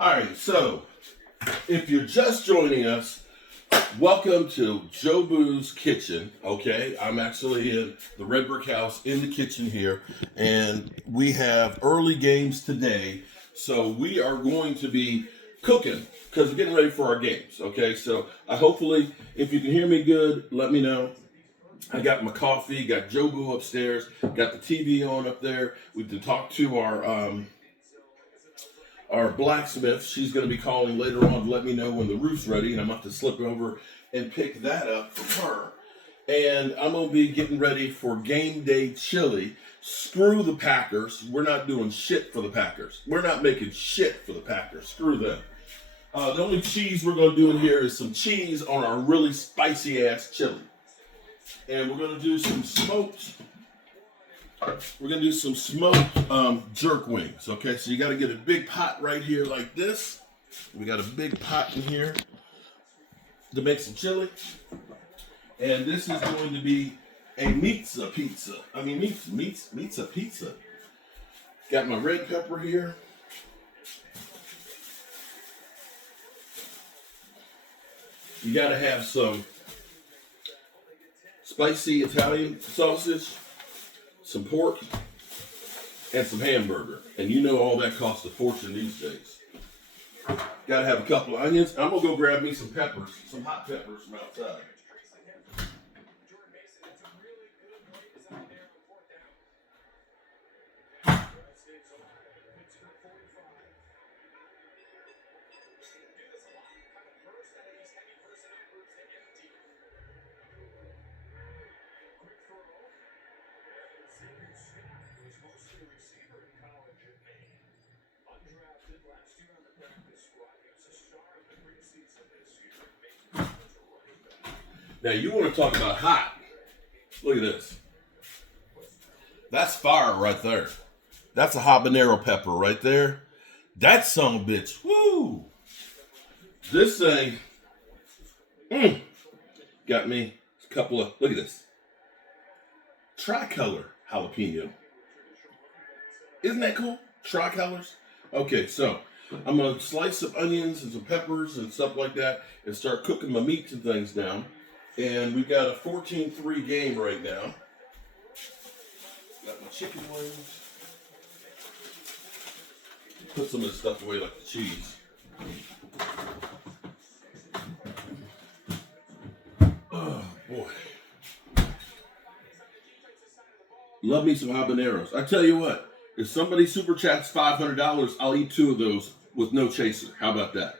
All right, so if you're just joining us, welcome to Joe Boo's Kitchen. Okay, I'm actually in the Red Brick House in the kitchen here, and we have early games today. So we are going to be cooking because we're getting ready for our games. Okay, so hopefully, if you can hear me good, let me know. I got my coffee, got Joe Boo upstairs, got the TV on up there. We can talk to our blacksmith. She's going to be calling later on to let me know when the roof's ready, and I'm going to have to slip over and pick that up from her. And I'm going to be getting ready for Gameday Chili. Screw the Packers. We're not doing shit for the Packers. We're not making shit for the Packers. Screw them. The only cheese we're going to do in here is some cheese on our really spicy ass chili. And we're going to do some smoked jerk wings. Okay, so you got to get a big pot right here like this. We got a big pot in here to make some chili. And this is going to be a pizza. Pizza. Got my red pepper here. You got to have some spicy Italian sausage, some pork, and some hamburger. And you know all that costs a fortune these days. Gotta have a couple of onions. I'm gonna go grab me some peppers, some hot peppers from outside. Now you want to talk about hot. Look at this. That's fire right there. That's a habanero pepper right there. That son of a bitch. Woo! This thing got me a couple of, look at this. Tricolor jalapeno. Isn't that cool? Tricolors. Okay, so I'm going to slice some onions and some peppers and stuff like that and start cooking my meats and things down. And we've got a 14-3 game right now. Got my chicken wings. Put some of this stuff away like the cheese. Oh, boy. Love me some habaneros. I tell you what, if somebody super chats $500, I'll eat 2 of those with no chaser. How about that?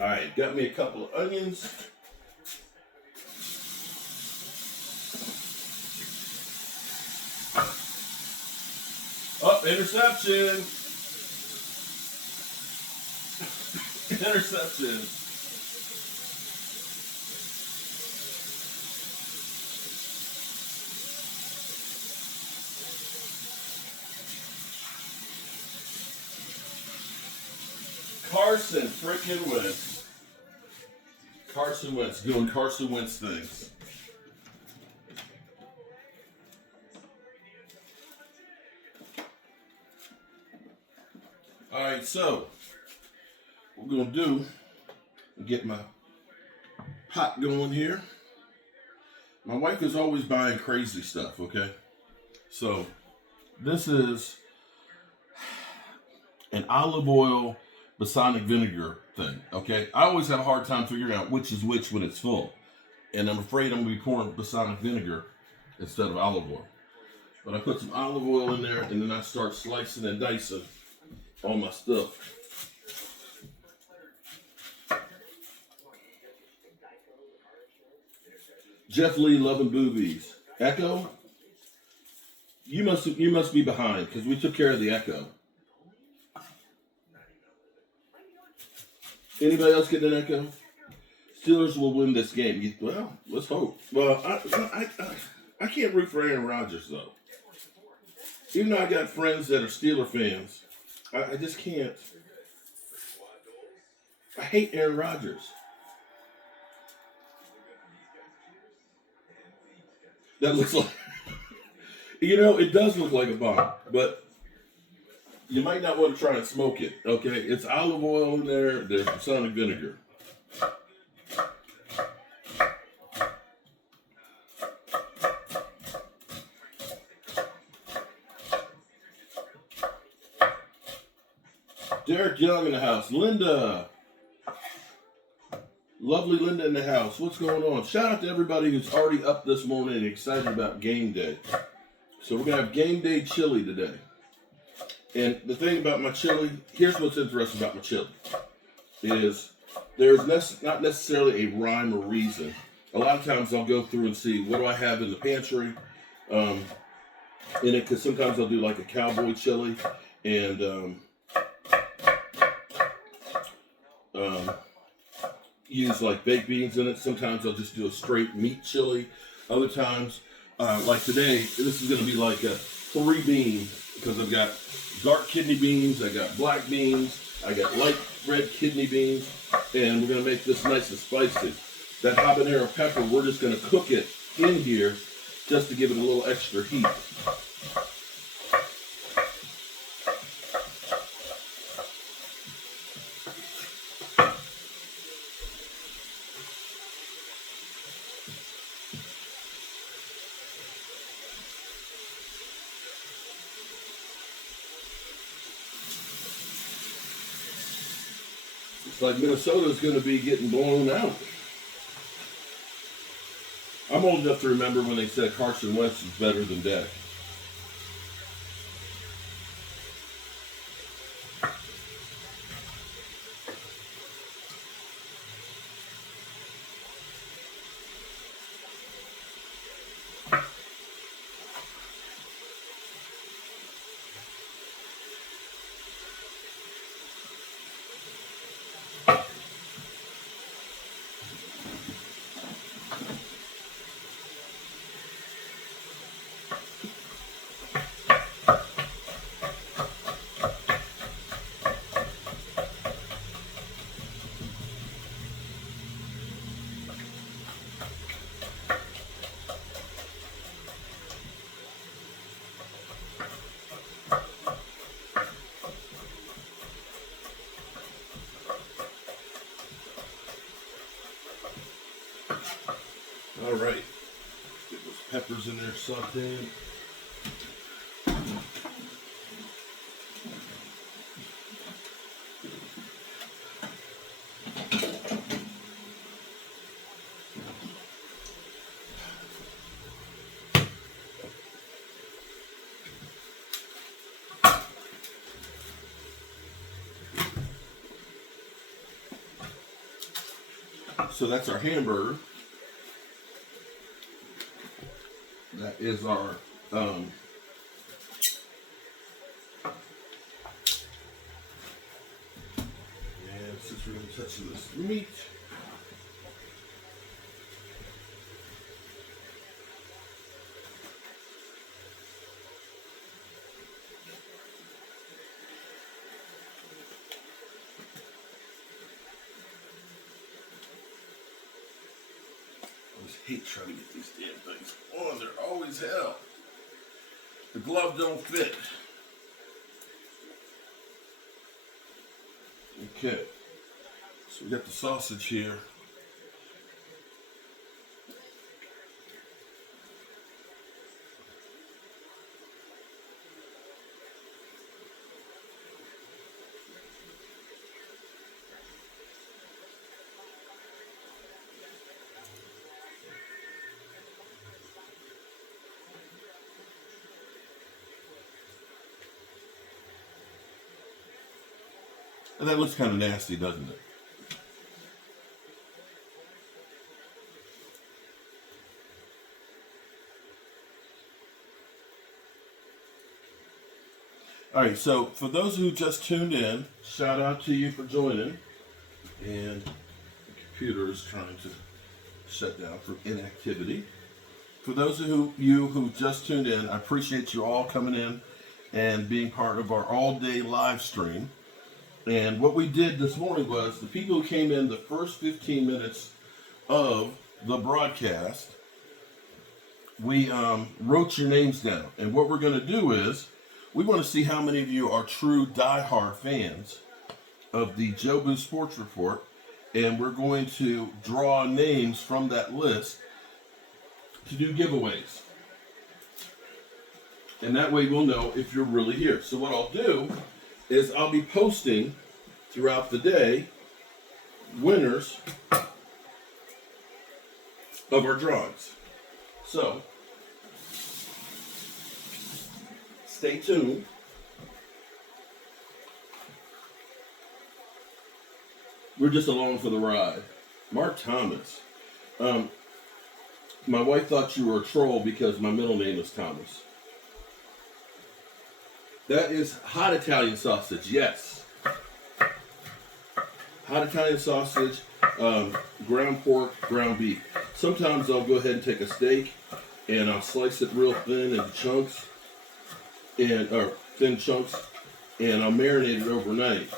All right, got me a couple of onions. Oh, interception. Interception. Carson freaking Wentz. Carson Wentz doing Carson Wentz things. All right, so what we're gonna do, get my pot going here. My wife is always buying crazy stuff. Okay, so this is an olive oil balsamic vinegar thing, okay? I always have a hard time figuring out which is which when it's full. And I'm afraid I'm going to be pouring balsamic vinegar instead of olive oil. But I put some olive oil in there, and then I start slicing and dicing all my stuff. Jeff Lee loving boobies. Echo? You must be behind, because we took care of the echo. Anybody else getting an echo? Steelers will win this game. Well, let's hope. Well, I can't root for Aaron Rodgers, though. Even though I got friends that are Steeler fans, I just can't. I hate Aaron Rodgers. That looks like, it does look like a bomb, but you might not want to try and smoke it, okay? It's olive oil in there, there's balsamic vinegar. Derek Young in the house. Linda. Lovely Linda in the house. What's going on? Shout out to everybody who's already up this morning and excited about game day. So we're going to have Gameday Chili today. And the thing about my chili, here's what's interesting about my chili, is there's not necessarily a rhyme or reason. A lot of times I'll go through and see what do I have in the pantry in it, because sometimes I'll do like a cowboy chili and use like baked beans in it. Sometimes I'll just do a straight meat chili. Other times, like today, this is going to be like a 3 bean, because I've got dark kidney beans, I got black beans, I got light red kidney beans, and we're going to make this nice and spicy. That habanero pepper, we're just going to cook it in here just to give it a little extra heat. It's like Minnesota's going to be getting blown out. I'm old enough to remember when they said Carson Wentz is better than Dak. All right, get those peppers in there sauteing. So that's our hamburger. That is our and since we're going to touch this meat, I just hate trying to get these damn things on. They're always hell. The glove don't fit. Okay, so we got the sausage here. And that looks kind of nasty, doesn't it? All right, so for those who just tuned in, shout out to you for joining. And the computer is trying to shut down for inactivity. For those of you who just tuned in, I appreciate you all coming in and being part of our all-day live stream. And what we did this morning was the people who came in the first 15 minutes of the broadcast, we wrote your names down. And what we're going to do is, we want to see how many of you are true diehard fans of the Joe Boo Sports Report. And we're going to draw names from that list to do giveaways. And that way we'll know if you're really here. So what I'll do is I'll be posting throughout the day winners of our drawings. So stay tuned. We're just along for the ride. Mark Thomas. My wife thought you were a troll because my middle name is Thomas. That is hot Italian sausage, yes. Hot Italian sausage, ground pork, ground beef. Sometimes I'll go ahead and take a steak and I'll slice it real thin into chunks, or thin chunks, and I'll marinate it overnight.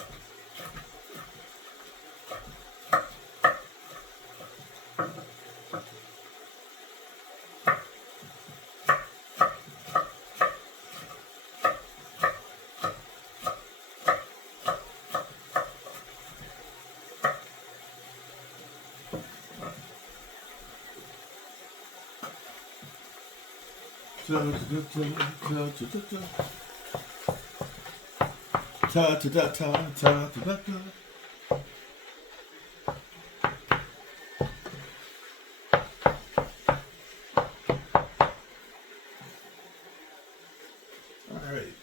Alright,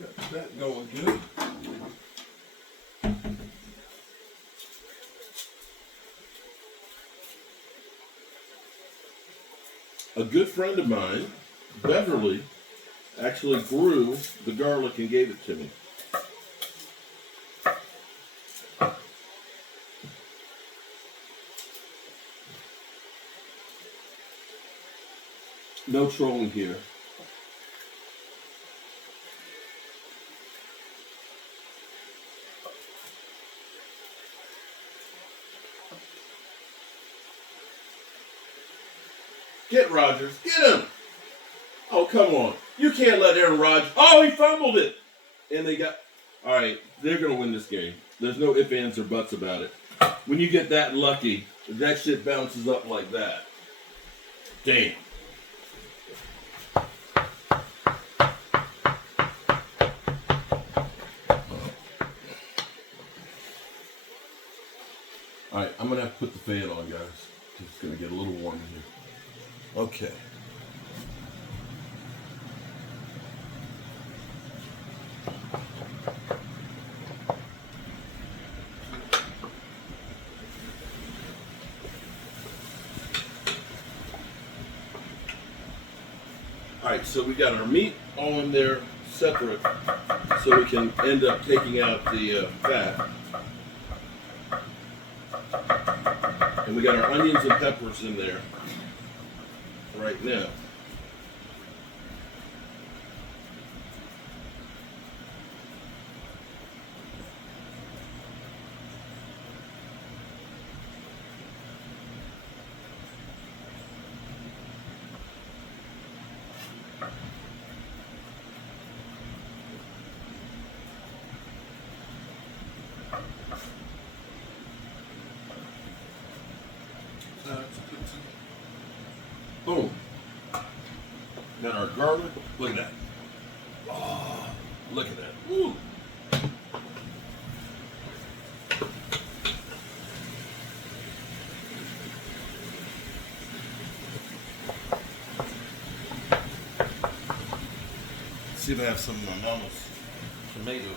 got that going good. A good friend of mine, Beverly, actually grew the garlic and gave it to me. No trolling here. Get Rodgers. Get him. Oh, come on. You can't let Aaron Rodgers. Oh, he fumbled it. And they got. All right, they're going to win this game. There's no ifs, ands, or buts about it. When you get that lucky, that shit bounces up like that. Damn. All right, I'm going to have to put the fan on, guys. It's going to get a little warm in here. Okay. All right, so we got our meat all in there separate so we can end up taking out the fat. And we got our onions and peppers in there right now. Boom. Got our garlic. Look at that. Oh, look at that. Woo. See if I have some of my mama's tomatoes.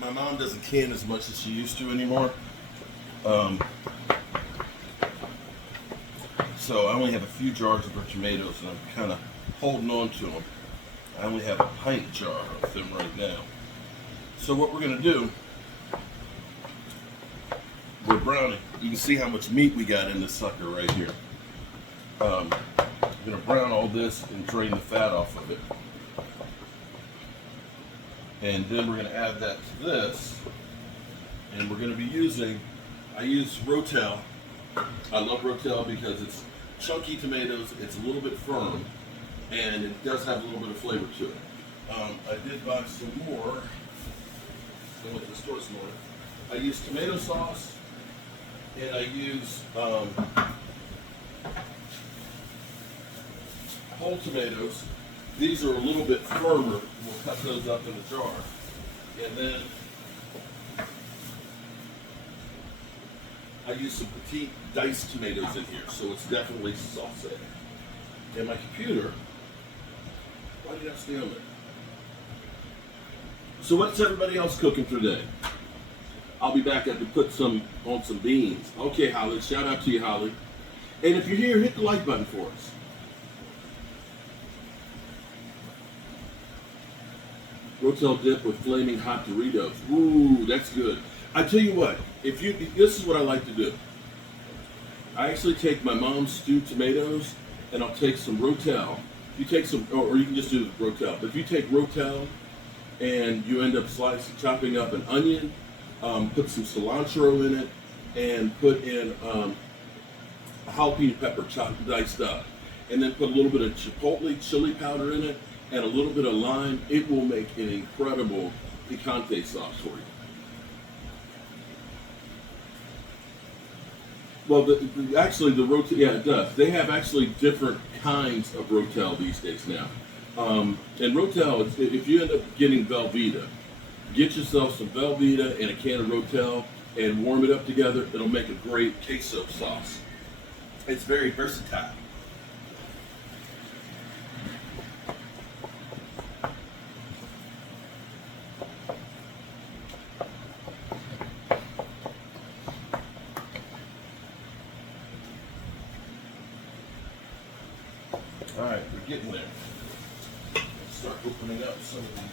My mom doesn't can as much as she used to anymore. So I only have a few jars of her tomatoes and I'm kind of holding on to them. I only have a pint jar of them right now. So what we're going to do, we're browning. You can see how much meat we got in this sucker right here. I'm going to brown all this and drain the fat off of it. And then we're going to add that to this. And we're going to be using, I use Rotel. I love Rotel because it's chunky tomatoes, it's a little bit firm, and it does have a little bit of flavor to it. I did buy some more. I went to the store this morning. I use tomato sauce, and I use whole tomatoes. These are a little bit firmer. We'll cut those up in a jar. And then I use some petite diced tomatoes in here, so it's definitely sauté. And my computer, why did I stay on there? So what's everybody else cooking today? I'll be back. I have to put some on some beans. Okay, Holly, shout out to you, Holly. And if you're here, hit the like button for us. Rotel dip with flaming hot Doritos. Ooh, that's good. I tell you what, this is what I like to do. I actually take my mom's stewed tomatoes, and I'll take some Rotel. You take some, or you can just do the Rotel. But if you take Rotel, and you end up chopping up an onion, put some cilantro in it, and put in a jalapeno pepper chopped, diced up, and then put a little bit of chipotle chili powder in it, and a little bit of lime, it will make an incredible picante sauce for you. Well, actually, the Rotel, yeah, it does. They have actually different kinds of Rotel these days now. And Rotel, if you end up getting Velveeta, get yourself some Velveeta and a can of Rotel and warm it up together. It'll make a great queso sauce. It's very versatile. All right, we're getting there. Let's start opening up some of these.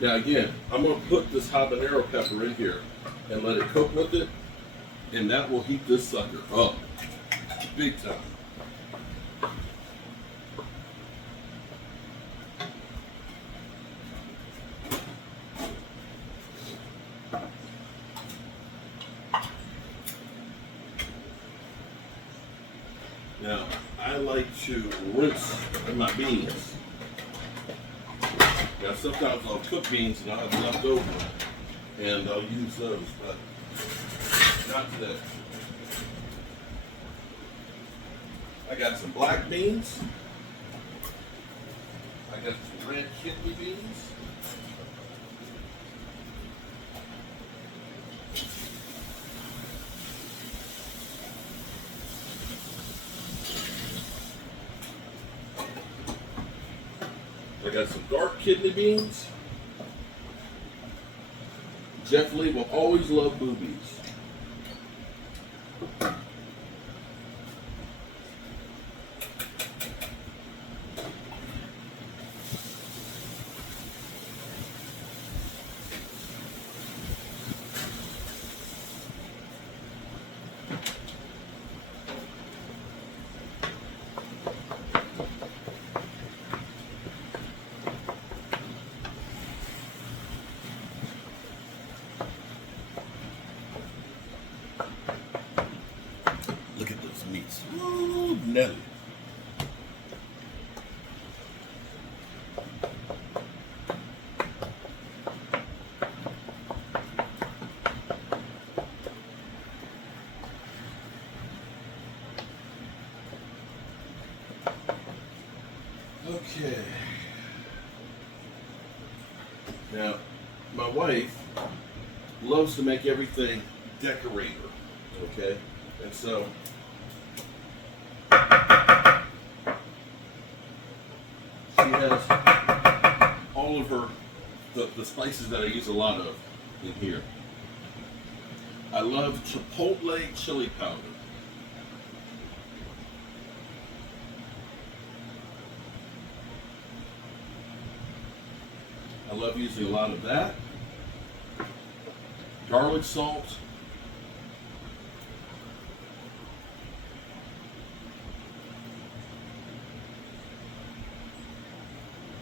Now again, I'm going to put this habanero pepper in here and let it cook with it, and that will heat this sucker up big time. Now, I like to rinse my beans. Now, sometimes I'll cook beans and I'll have left over and I'll use those, but not today. I got some black beans. I got some red kidney beans. I got some dark kidney beans. Jeff Lee will always love boobies. Look at those meats. Ooh, Nelly. Okay. Now, my wife loves to make everything decorator, okay? And so, she has all of her the spices that I use a lot of in here. I love chipotle chili powder. I love using a lot of that. Garlic salt.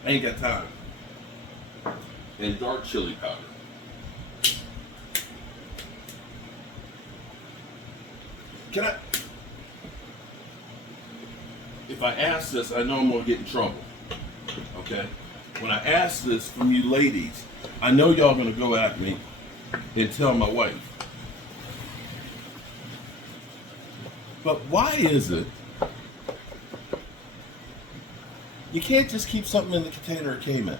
I ain't got time. And dark chili powder. Can I? If I ask this, I know I'm gonna get in trouble. Okay? When I ask this from you ladies, I know y'all gonna go at me and tell my wife. But why is it you can't just keep something in the container it came in?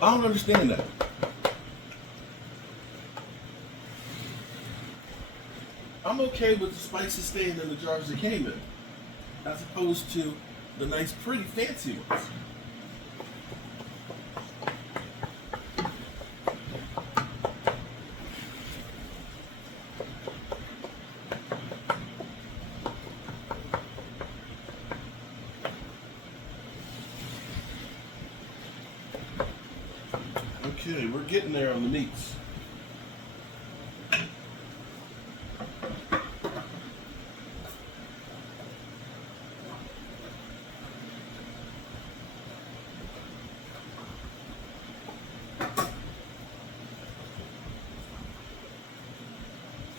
I don't understand that. I'm okay with the spices staying in the jars they came in, as opposed to the nice, pretty, fancy ones. Okay, we're getting there on the meats.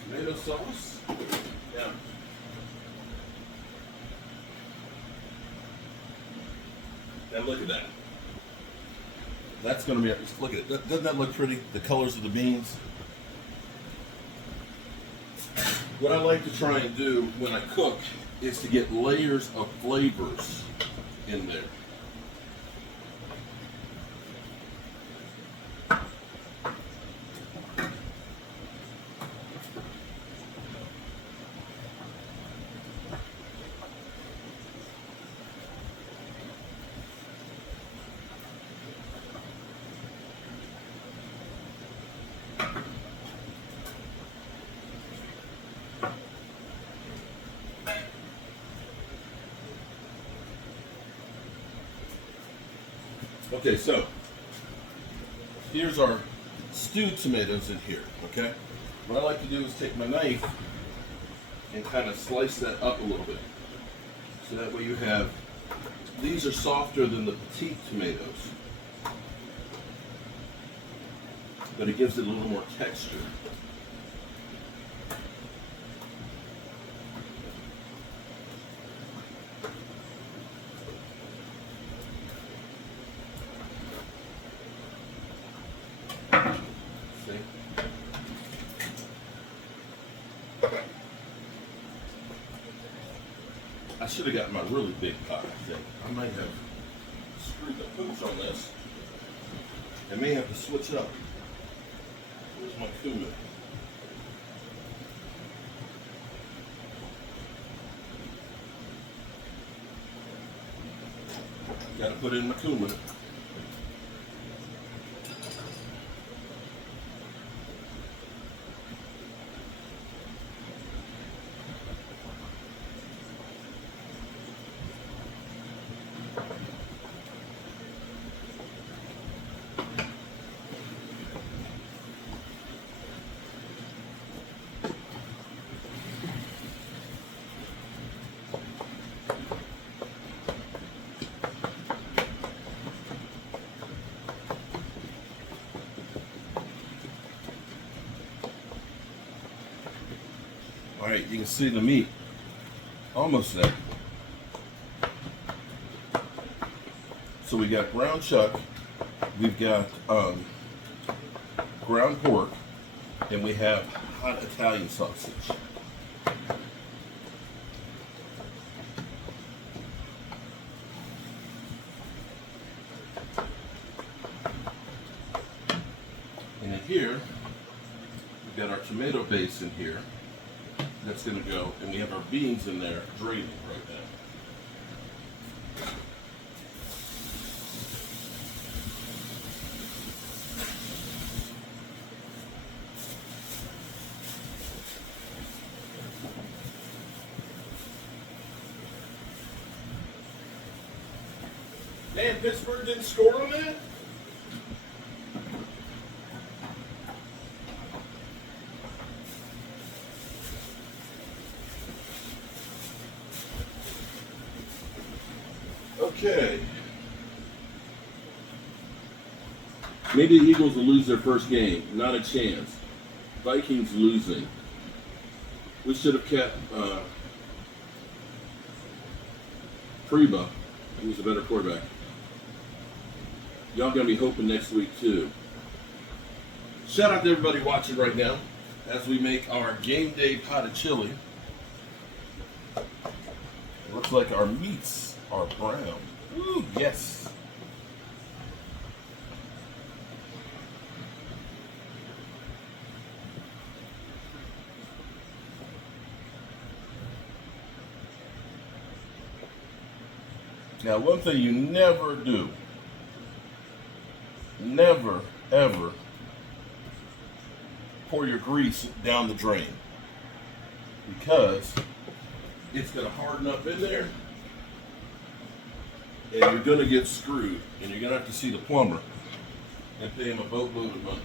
Tomato sauce. Yeah. Now look at that. That's going to be, look at it. Doesn't that look pretty? The colors of the beans. What I like to try and do when I cook is to get layers of flavors in there. Okay, so here's our stewed tomatoes in here, okay? What I like to do is take my knife and kind of slice that up a little bit. So that way you have, these are softer than the petite tomatoes, but it gives it a little more texture. I should have gotten my really big pot, I think. I might have screwed the pooch on this. I may have to switch up. Where's my cumin? Gotta put in my cumin. All right, you can see the meat almost there. So we got ground chuck, we've got ground pork, and we have hot Italian sausage. And in here, we've got our tomato base in here. That's going to go, and we have our beans in there draining right now. Man, Pittsburgh didn't score on that? Okay. Maybe the Eagles will lose their first game. Not a chance. Vikings losing. We should have kept Preba. He was a better quarterback. Y'all gonna be hoping next week too. Shout out to everybody watching right now as we make our game day pot of chili. It looks like our meats are brown. Ooh, yes. Now, one thing you never do, never, ever pour your grease down the drain because it's going to harden up in there and you're going to get screwed and you're going to have to see the plumber and pay him a boatload of money.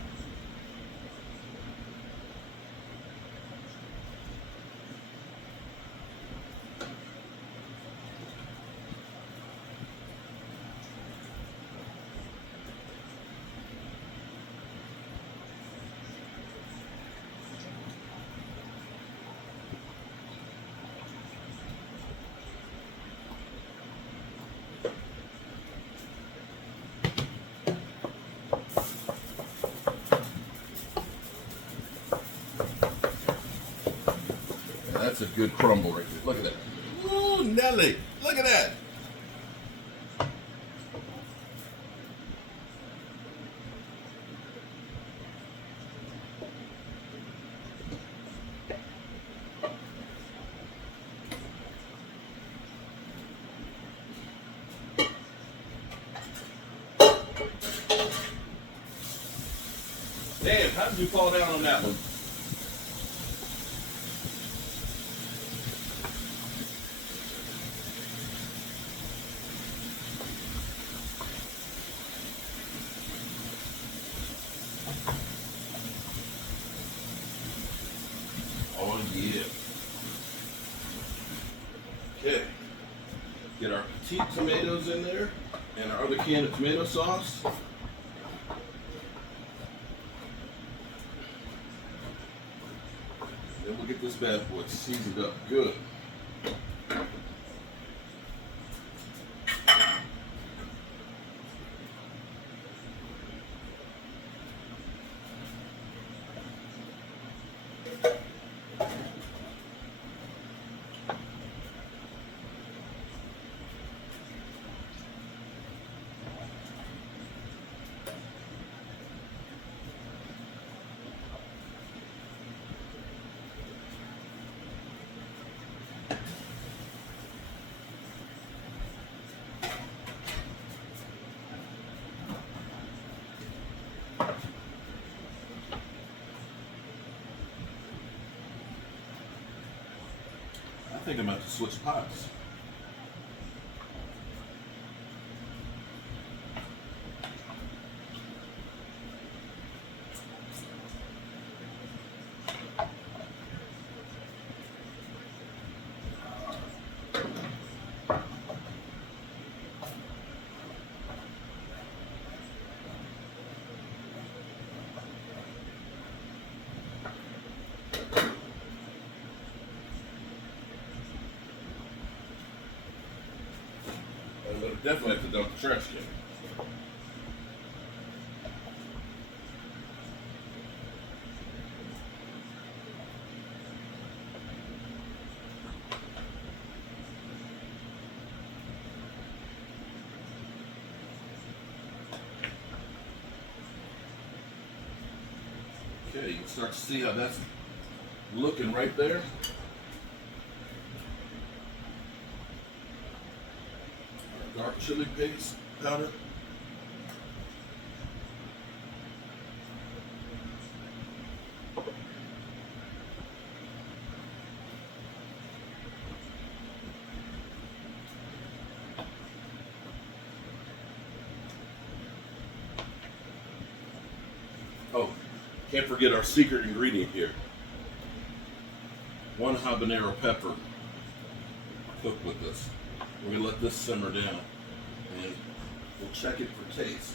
That's a good crumble right there. Look at that. Ooh, Nelly. Look at that. Damn, how did you fall down on that one? Oh yeah. Okay. Get our petite tomatoes in there and our other can of tomato sauce. Then we'll get this bad boy seasoned up good. I think I'm about to switch pots. I'm going to definitely have to dump the trash can. Okay, you can start to see how that's looking right there. Dark chili paste powder. Can't forget our secret ingredient here. 1 habanero pepper cooked with this. We're gonna let this simmer down and we'll check it for taste.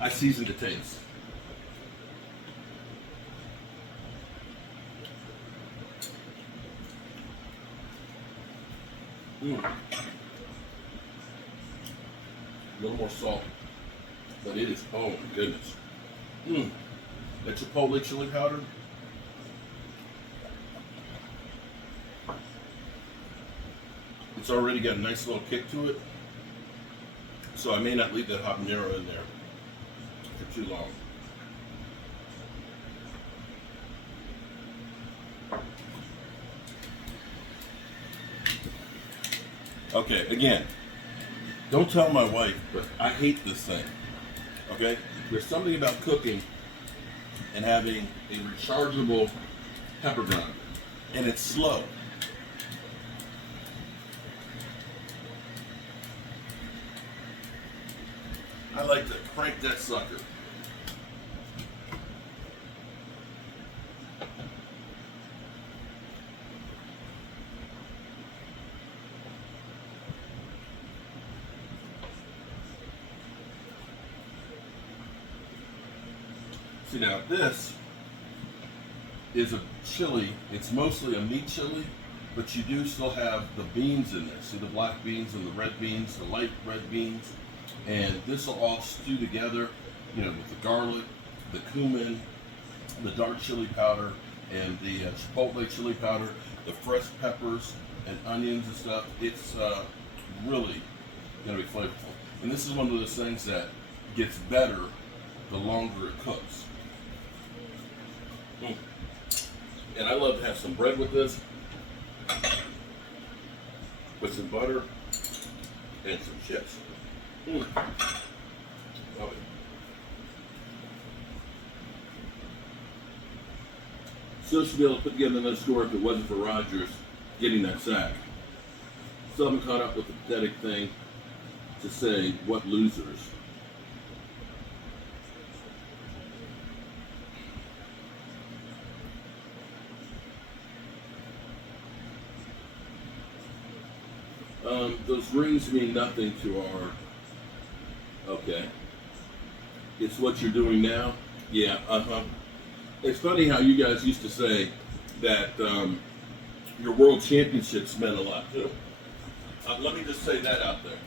I season to taste. A little more salt, but it is, oh my goodness. The chipotle chili powder. It's already got a nice little kick to it, so I may not leave that habanero in there for too long. Okay, again, don't tell my wife, but I hate this thing. Okay? There's something about cooking and having a rechargeable pepper grinder, and it's slow. I like to crank that sucker. See, now this is a chili. It's mostly a meat chili, but you do still have the beans in there. See the black beans and the red beans, the light red beans, and this will all stew together, you know, with the garlic, the cumin, the dark chili powder, and the chipotle chili powder, the fresh peppers and onions and stuff. It's really gonna be flavorful. And this is one of those things that gets better the longer it cooks. And I love to have some bread with this, with some butter and some chips. Love it. Still should be able to put together another score if it wasn't for Rodgers getting that sack. Still haven't caught up with the pathetic thing to say what losers. Those rings mean nothing to our, okay. It's what you're doing now? Yeah, It's funny how you guys used to say that your world championships meant a lot too. Let me just say that out there.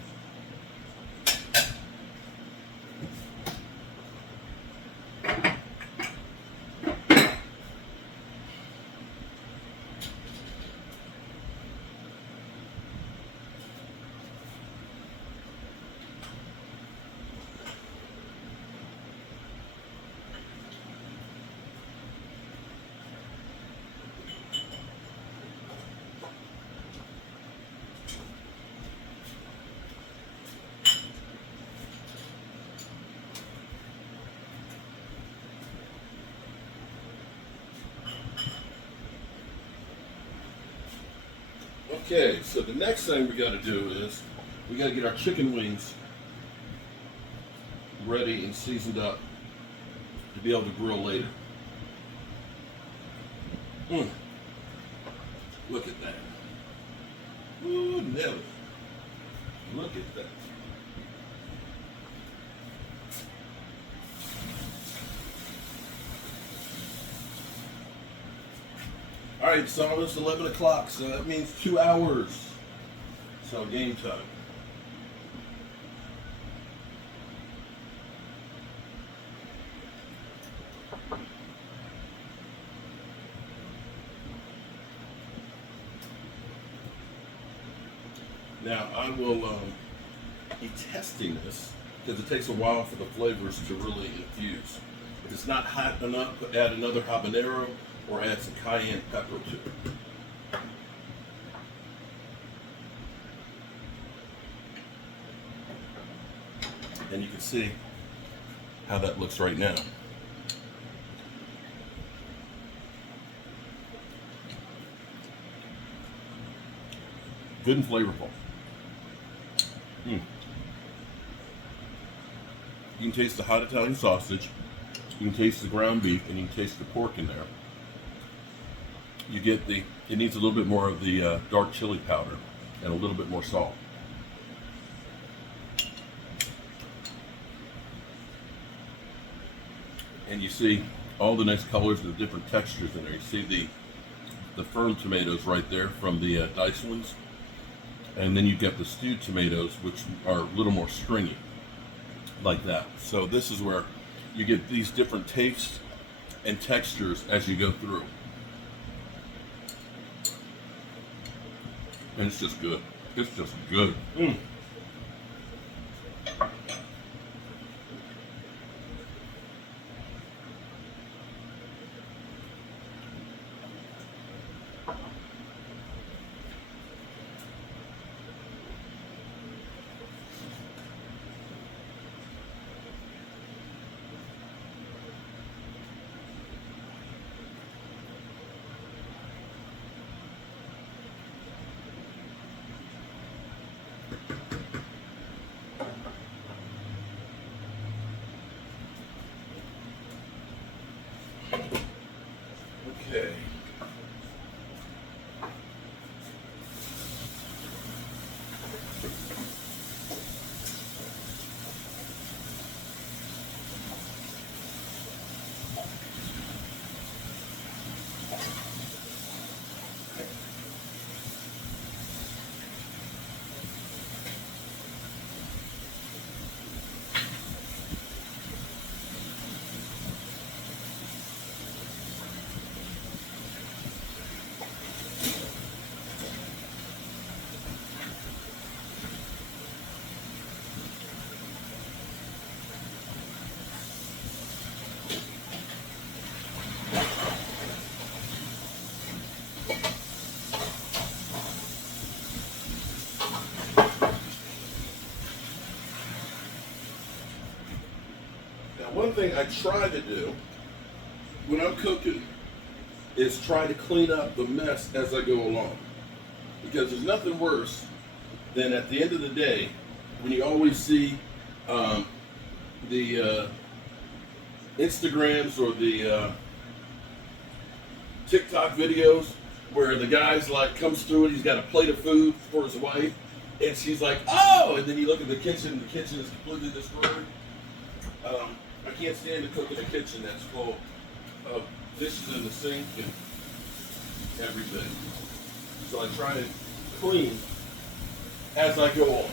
Okay, so the next thing we got to do is we got to get our chicken wings ready and seasoned up to be able to grill later. Look at that. Ooh, Nelly. Look at that. All right, it's almost 11 o'clock, so that means 2 hours. So game time. Now I will be testing this because it takes a while for the flavors to really infuse. If it's not hot enough, add another habanero or add some cayenne pepper to it. And you can see how that looks right now. Good and flavorful. Mm. You can taste the hot Italian sausage, you can taste the ground beef, and you can taste the pork in there. You get it needs a little bit more of the dark chili powder and a little bit more salt. And you see all the nice colors and the different textures in there. You see the firm tomatoes right there from the diced ones. And then you get the stewed tomatoes, which are a little more stringy, like that. So this is where you get these different tastes and textures as you go through. And it's just good. It's just good. Mm. Okay. One thing I try to do when I'm cooking is try to clean up the mess as I go along. Because there's nothing worse than at the end of the day when you always see the Instagrams or the TikTok videos where the guy's like comes through and he's got a plate of food for his wife and she's like, oh, and then you look at the kitchen is completely destroyed. I can't stand to cook in a kitchen that's full of dishes in the sink and everything. So I try to clean as I go on.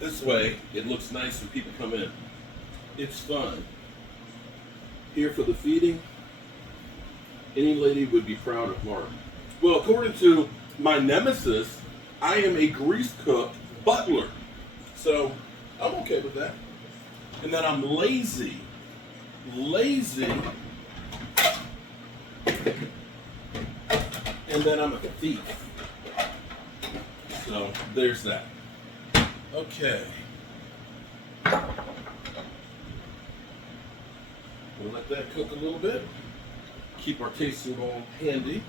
This way, it looks nice when people come in. It's fun. Here for the feeding, any lady would be proud of Mark. Well, according to my nemesis, I am a grease-cooked butler. So, I'm okay with that. And then I'm lazy. And then I'm a thief. So, there's that. Okay. We'll let that cook a little bit. Keep our tasting bowl handy.